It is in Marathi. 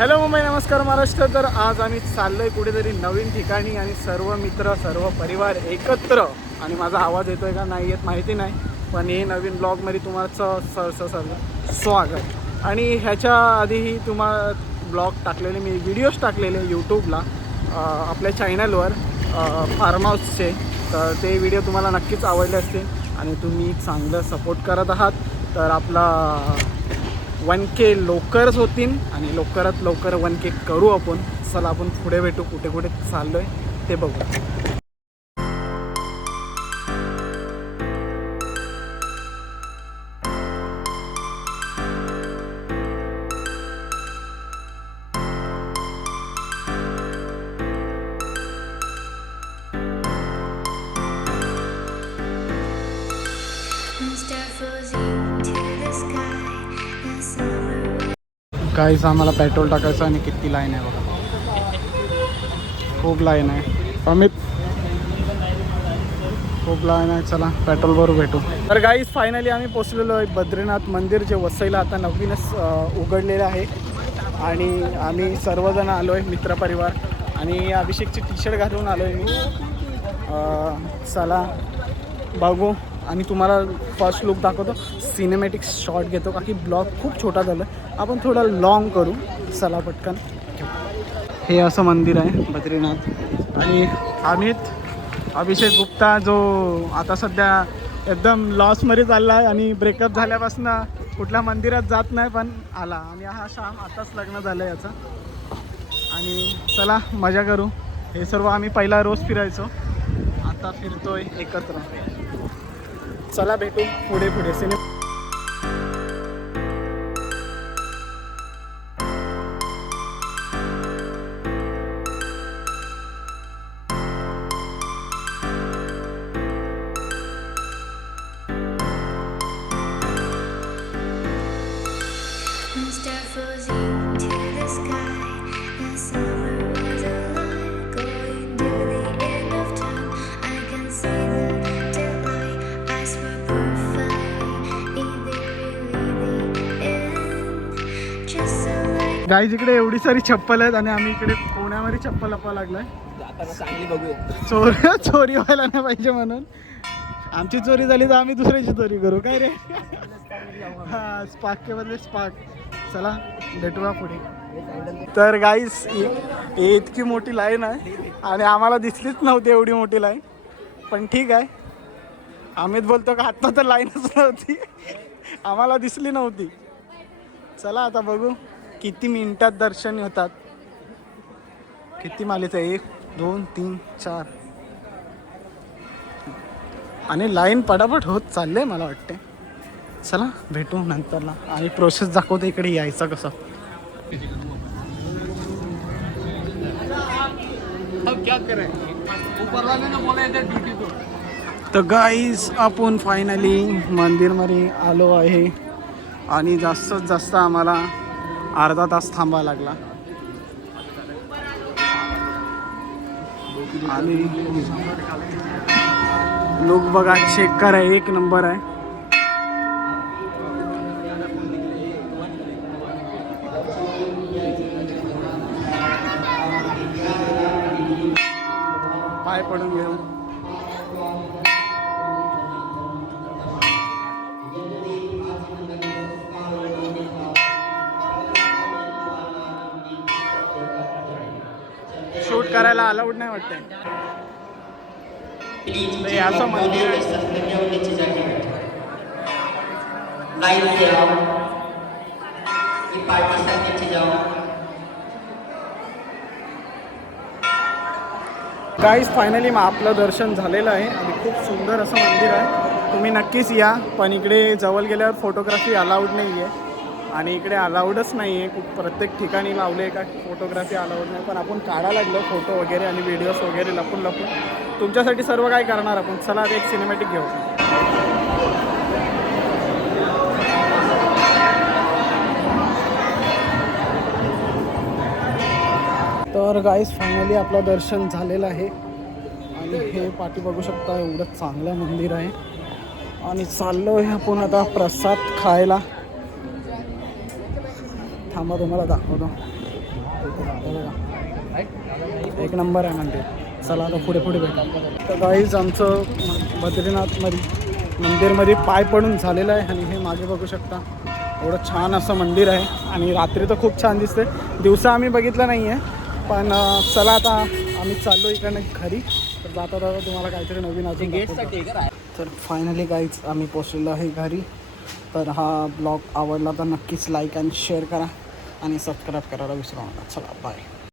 हॅलो मुंबई, नमस्कार महाराष्ट्र. तर आज आम्ही चाललोय कुठेतरी नवीन ठिकाणी आणि सर्व मित्र सर्व परिवार एकत्र. आणि माझा आवाज येतोय का नाही येत माहिती नाही, पण हे नवीन ब्लॉगमध्ये तुम्हाला स्वागत. आणि ह्याच्या आधीही तुम्हाला ब्लॉग टाकलेले, मी व्हिडिओज टाकलेले यूट्यूबला आपल्या चॅनलवर फार्म हाऊसचे. तर ते व्हिडिओ तुम्हाला नक्कीच आवडले असतील आणि तुम्ही चांगलं सपोर्ट करत आहात. तर आपला 1K लवकरच होतील आणि लवकरात लवकर 1K करू आपण. चला आपण पुढे भेटू, कुठे कुठे चाललो आहे ते बघू. काहीच आम्हाला पेट्रोल टाकायचं आणि किती लाईन आहे बघा, खूप लाईन आहे अमित, खूप लाईन आहे. चला पेट्रोल भरू भेटू. तर गाईज फायनली आम्ही पोचलेलो आहे बद्रीनाथ मंदिर, जे वसईला आता नवीनच उघडलेलं आहे. आणि आम्ही सर्वजण आलो आहे मित्रपरिवार आणि अभिषेकची टी शर्ट घालून आलो आहे मी. चला बघू आणि तुम्हाला फर्स्ट लुक दाखवतो, सिनेमॅटिक शॉट घेतो का की ब्लॉग खूप छोटा झाला, आपण थोडा लॉंग करू. चला पटकन. हे असं मंदिर आहे बद्रीनाथ. आणि अभिषेक गुप्ता जो आता सध्या एकदम लॉसमध्ये चालला आहे आणि ब्रेकअप झाल्यापासून कुठल्या मंदिरात जात नाही, पण आला. आणि हा श्याम आताच लग्न झालं आहे याचं. आणि चला मजा करू. हे सर्व आम्ही पहिला रोज फिरायचो, आता फिरतोय एकत्र. चला भेटू पुढे पुढे. गाईज इकडे एवढी सारी चप्पल आहेत आणि आम्ही इकडे कोण्यामध्ये चप्पल लपवा लागलाय. चांगली बघू, चोरी व्हायला नाही पाहिजे म्हणून. आमची चोरी झाली तर आम्ही दुसऱ्याची चोरी करू काय रे. हा स्पार्क के बदले स्पार्क. चला भेटूया पुढे. तर गाईज इतकी मोठी लाईन आहे आणि आम्हाला दिसलीच नव्हती एवढी मोठी लाईन, पण ठीक आहे. अमित बोलतो का आत्ता तर लाईनच नव्हती, आम्हाला दिसली नव्हती. चला आता बघू किती मिनिटात दर्शन होतात. किती मालेचं आहे, 1 2 3 4 आणि लाईन पटापट होत चालले मला वाटते. चला भेटू नंतरला आणि प्रोसेस दाखवतो इकडे यायचा कसा. तर गाईज आपण फायनली मंदिरमध्ये आलो आहे आणि जास्तीत जास्त आम्हाला अर्धा तास थांबावा लागला. आणि लोक बघा, चेक करा, 1 नंबर आहे. पाय पडून घेऊ. शूट करायला अलाउड नाही वाटतंय. असं मंदिर गाईज फायनली मग आपलं दर्शन झालेलं आहे आणि खूप सुंदर असं मंदिर आहे. तुम्ही नक्कीच या, पण इकडे जवळ गेल्यावर फोटोग्राफी अलाउड नाही आहे आणि इकडे अलाउडच नाही आहे. प्रत्येक ठिकाणी लावले का फोटोग्राफी अलाउड नाही, पण आपण काढायला लागलो फोटो वगैरे आणि व्हिडिओज वगैरे लपून तुमच्यासाठी सर्व काय करणार आपण. चला एक सिनेमॅटिक घेऊ. तर गाईस फायनली आपलं दर्शन झालेलं आहे आणि हे पाठी बघू शकता, एवढं चांगलं मंदिर आहे. आणि चाललो आहे आपण आता प्रसाद खायला. थांबा तुम्हाला दाखवतो. एक नंबर आहे मंदिर. चला आता पुढे पुढे भेटू. तर गाईज आमचं बद्रीनाथमध्ये मंदिरमध्ये पाय पडून झालेलं आहे आणि हे मागे बघू शकता एवढं छान असं मंदिर आहे आणि रात्री तर खूप छान दिसते. दिवसा आम्ही बघितलं नाही आहे पण चला आता आम्ही चाललो इकडनं घरी. तर जाता जाता तुम्हाला काहीतरी नवीन अजून गेटसाठी दाखवतो. तर फायनली गाईज आम्ही पोचलेलो आहे घरी. तर हा ब्लॉग आवडला तर नक्कीच लाईक आणि शेअर करा आणि सबस्क्राईब करायला विसरू नका. चला बाय.